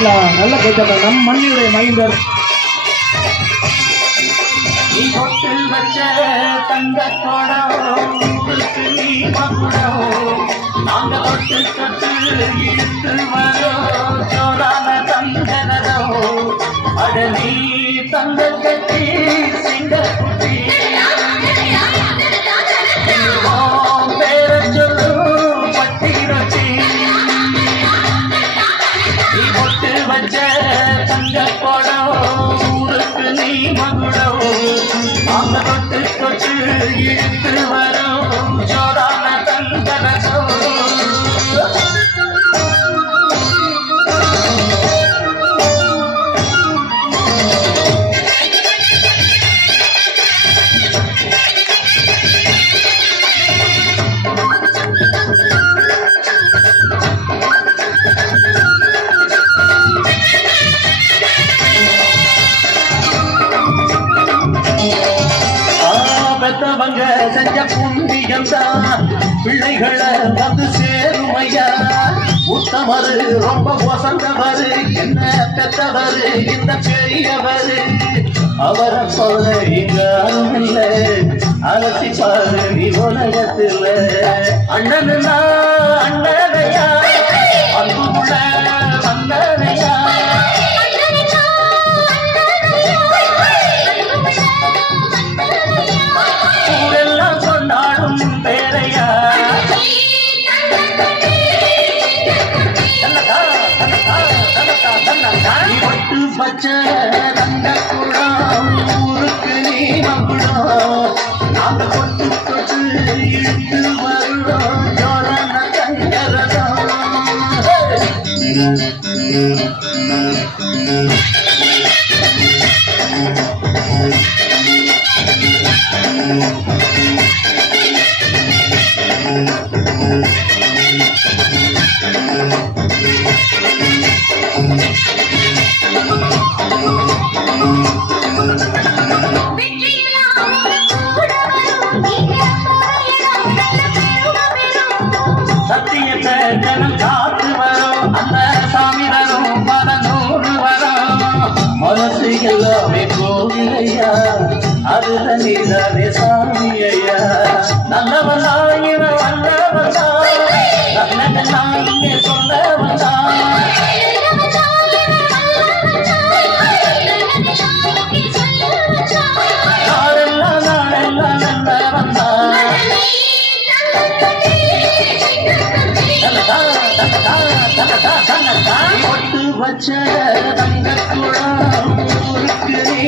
கைத்தட்டலாம் நல்ல கைத்தட்டலாம் நம் மண்ணியுடைய மைந்தர். நீ வச்ச தங்க குடம் ஊருக்கு நீ மகுடம் நாங்க தொட்டு தொட்டு இழுத்து செஞ்ச புண்ணியம் தான். பிள்ளைகளை வந்து சேருமையா உத்தமரு ரொம்ப வசந்தவரு என்ன பெத்தவரு இந்த பெரியவரு? அவரை போல இங்க யாரும் இல்ல. அலசி பாரு நீ உலகத்தில். அண்ணன் நான் பட்டு பச்சை தங்கக்குடம், ஊருக்கு நீ மகுடம். நாங்க கொட்டு தொட்டு இழுத்து வருடம், ஜோரான தங்கரதம். ஐயா அது தனிதானே சாமி ஐயா. நல்லவனாயிர வல்லவனா நல்லதெல்லாம் இங்கே சொன்னவனா நாளெல்லாம் நாளெல்லாம் நல்லவனா தன்னதா, வச்ச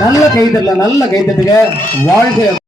நல்ல கைத்தட்டலாம் நல்ல கைத்தட்டுங்க வாழ்க